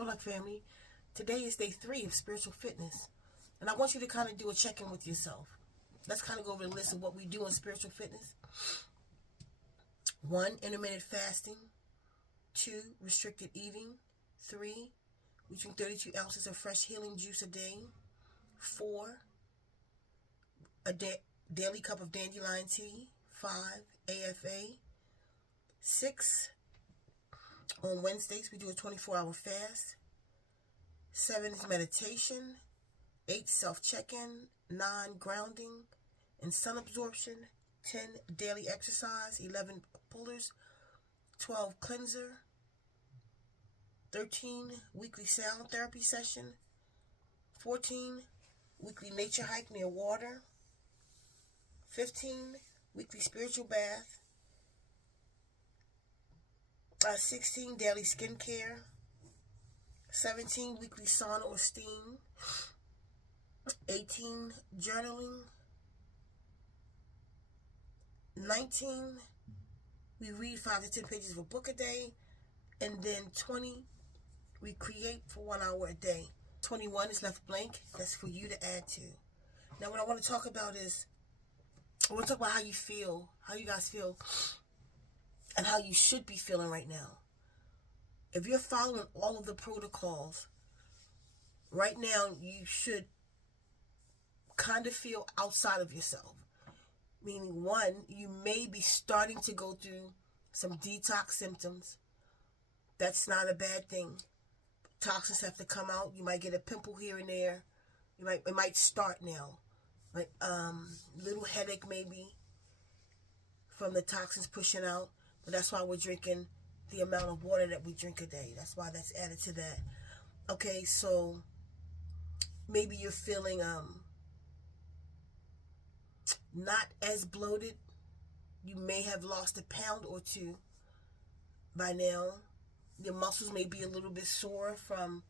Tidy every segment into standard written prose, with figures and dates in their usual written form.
Hola family, today is day 3 of spiritual fitness, and I want you to kind of do a check-in with yourself. Let's kind of go over the list of what we do in spiritual fitness. 1, intermittent fasting. 2, restricted eating. 3, we drink 32 ounces of fresh healing juice a day. 4, a daily cup of dandelion tea. 5, AFA. 6, on Wednesdays we do a 24-hour fast. 7 is meditation. 8, self-check-in. 9, grounding and sun absorption. 10, daily exercise. 11, pullers. 12, cleanser. 13, weekly sound therapy session. 14, weekly nature hike near water. 15, weekly spiritual bath. 16, daily skincare. 17, weekly sauna or steam. 18, journaling. 19, we read 5 to 10 pages of a book a day. And then 20, we create for 1 hour a day. 21 is left blank. That's for you to add to. Now what I want to talk about is, I want to talk about how you feel, how you guys feel, and how you should be feeling right now. If you're following all of the protocols, right now you should kind of feel outside of yourself. Meaning, 1, you may be starting to go through some detox symptoms. That's not a bad thing. Toxins have to come out. You might get a pimple here and there. It might start now. Like little headache maybe from the toxins pushing out. But that's why we're drinking the amount of water that we drink a day. That's why that's added to that. Okay, so maybe you're feeling not as bloated. You may have lost a pound or 2 by now. Your muscles may be a little bit sore from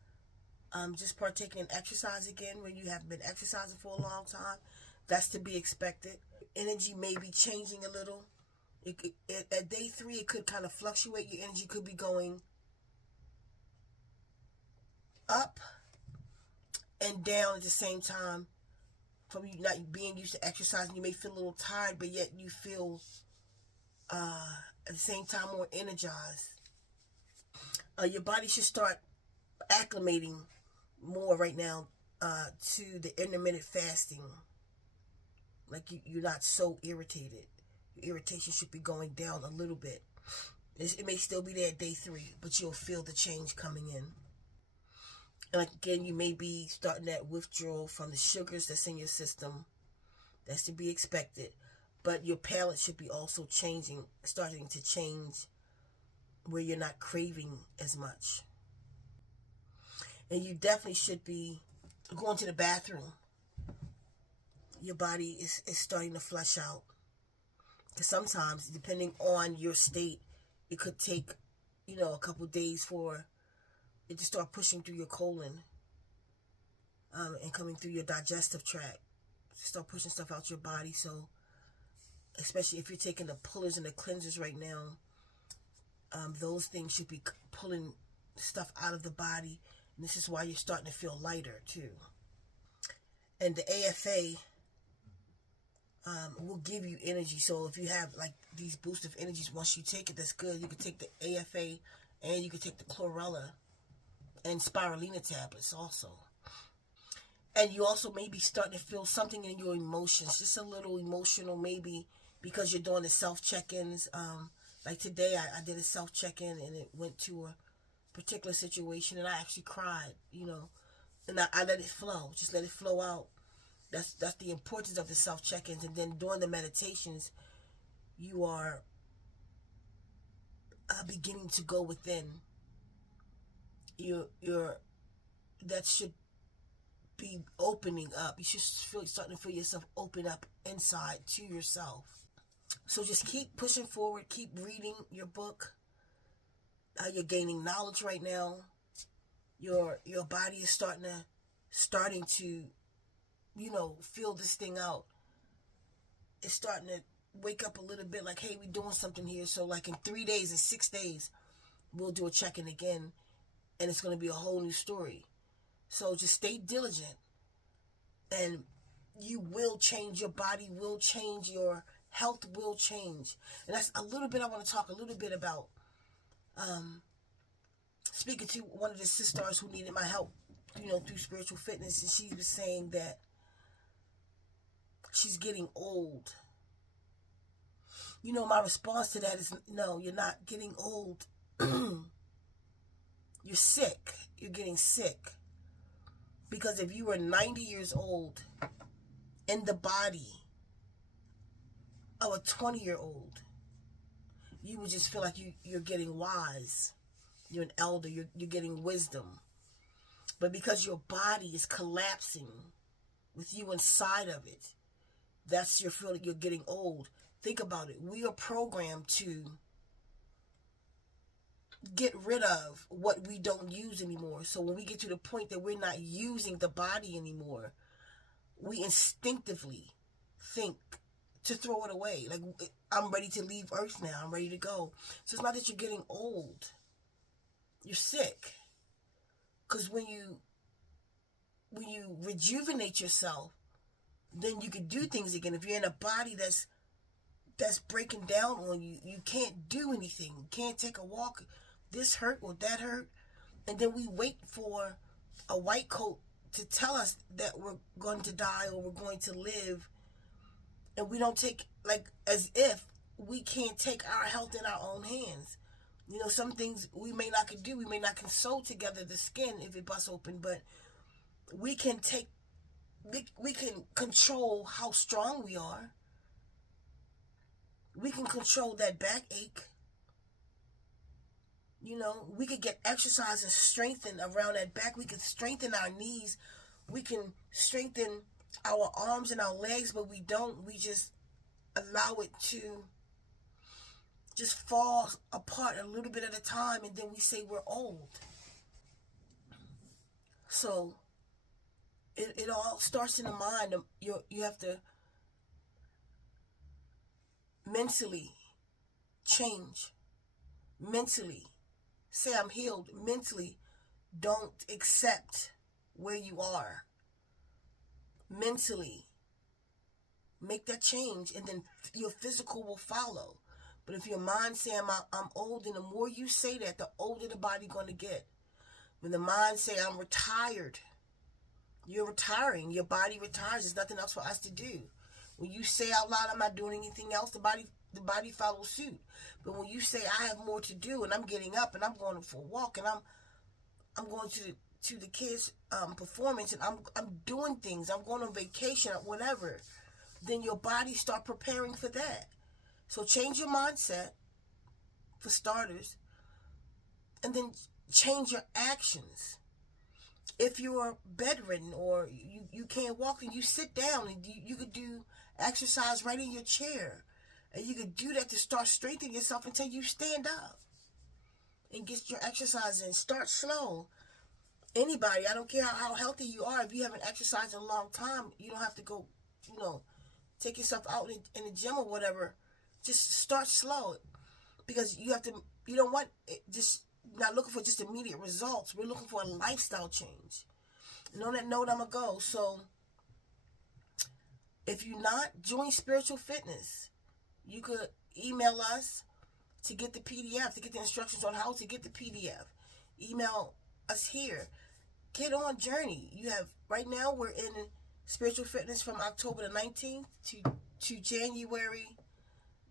just partaking in exercise again when you haven't been exercising for a long time. That's to be expected. Energy may be changing a little. At day 3, it could kind of fluctuate. Your energy could be going up and down at the same time. From you not being used to exercising, you may feel a little tired, but yet you feel at the same time more energized. Your body should start acclimating more right now to the intermittent fasting. Like you're not so irritated. Your irritation should be going down a little bit. It may still be there at day 3, but you'll feel the change coming in. And like again, you may be starting that withdrawal from the sugars that's in your system. That's to be expected. But your palate should be also starting to change, where you're not craving as much. And you definitely should be going to the bathroom. Your body is starting to flush out. Because sometimes, depending on your state, it could take, a couple days for it to start pushing through your colon and coming through your digestive tract. Start pushing stuff out your body. So, especially if you're taking the pullers and the cleansers right now, those things should be pulling stuff out of the body. And this is why you're starting to feel lighter too. And the AFA will give you energy. So if you have like these boost of energies, once you take it, that's good. You can take the AFA and you can take the chlorella and spirulina tablets also. And you also may be starting to feel something in your emotions, just a little emotional maybe, because you're doing the self-check-ins. Like today, I did a self-check-in and it went to a particular situation and I actually cried, and I let it flow, just let it flow out. That's the importance of the self-check-ins. And then during the meditations, you are beginning to go within. That should be opening up. You should starting to feel yourself open up inside to yourself. So just keep pushing forward. Keep reading your book. You're gaining knowledge right now. Your body is starting to feel this thing out. It's starting to wake up a little bit like, hey, we're doing something here. So like in 3 days and 6 days, we'll do a check-in again. and it's going to be a whole new story. So just stay diligent, and you will change. Your body will change. Your health will change. And that's a little bit, I want to talk a little bit about speaking to one of the SisStars who needed my help, through spiritual fitness. And she was saying that she's getting old. My response to that is, no, you're not getting old. You're sick. You're getting sick. Because if you were 90 years old in the body of a 20-year-old, you would just feel like you're getting wise. You're an elder. You're getting wisdom. But because your body is collapsing with you inside of it, that's your feeling you're getting old. Think about it. We are programmed to get rid of what we don't use anymore. So when we get to the point that we're not using the body anymore, we instinctively think to throw it away. Like, I'm ready to leave Earth now. I'm ready to go. So it's not that you're getting old. You're sick. Because when you rejuvenate yourself, then you can do things again. If you're in a body that's breaking down on you, you can't do anything. You can't take a walk. This hurt or that hurt. And then we wait for a white coat to tell us that we're going to die or we're going to live. And we don't take, as if we can't take our health in our own hands. Some things we may not can do. We may not can sew together the skin if it busts open, but we can control how strong we are. We can control that backache. We could get exercise and strengthen around that back. We can strengthen our knees. We can strengthen our arms and our legs, but we don't. We just allow it to just fall apart a little bit at a time, and then we say we're old. So it all starts in the mind. You have to mentally change. Mentally say, I'm healed. Mentally, don't accept where you are. Mentally, make that change, and then your physical will follow. But if your mind saying, I'm old, and the more you say that, the older the body going to get. When the mind say, I'm retired, you're retiring. Your body retires. There's nothing else for us to do. When you say out loud, I'm not doing anything else, the body follows suit. But when you say, I have more to do, and I'm getting up, and I'm going for a walk, and I'm going to the kids' performance, and I'm doing things, I'm going on vacation, or whatever, then your body start preparing for that. So change your mindset, for starters, and then change your actions. If you're bedridden or you can't walk, and you sit down, and you could do exercise right in your chair. And you could do that to start strengthening yourself until you stand up and get your exercise in. Start slow. Anybody, I don't care how healthy you are, if you haven't exercised in a long time, you don't have to go, take yourself out in the gym or whatever. Just start slow, because you don't want just not looking for just immediate results. We're looking for a lifestyle change. And on that note, I'm going to go. So if you're not, join Spiritual Fitness. You could email us to get the PDF, to get the instructions on how to get the PDF. Email us here. Get on journey. Right now we're in Spiritual Fitness from October the 19th to January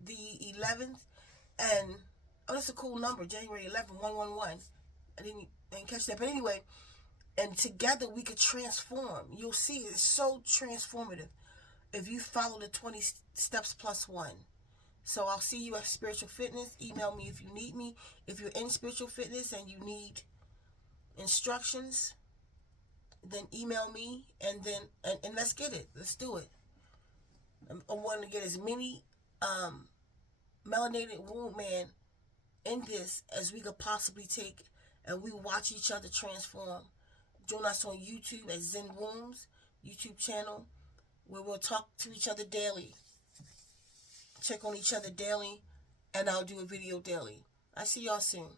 the 11th. And, that's a cool number, January 11th, 111. I didn't catch that. But anyway, and together we could transform. You'll see it's so transformative if you follow the 20 steps plus one. So I'll see you at Spiritual Fitness. Email me if you need me. If you're in Spiritual Fitness and you need instructions, then email me, and then and let's get it. Let's do it. I want to get as many melanated womb man in this as we could possibly take, and we watch each other transform. Join us on YouTube at Zen Wombs YouTube channel, where we'll talk to each other daily. Check on each other daily, and I'll do a video daily. I see y'all soon.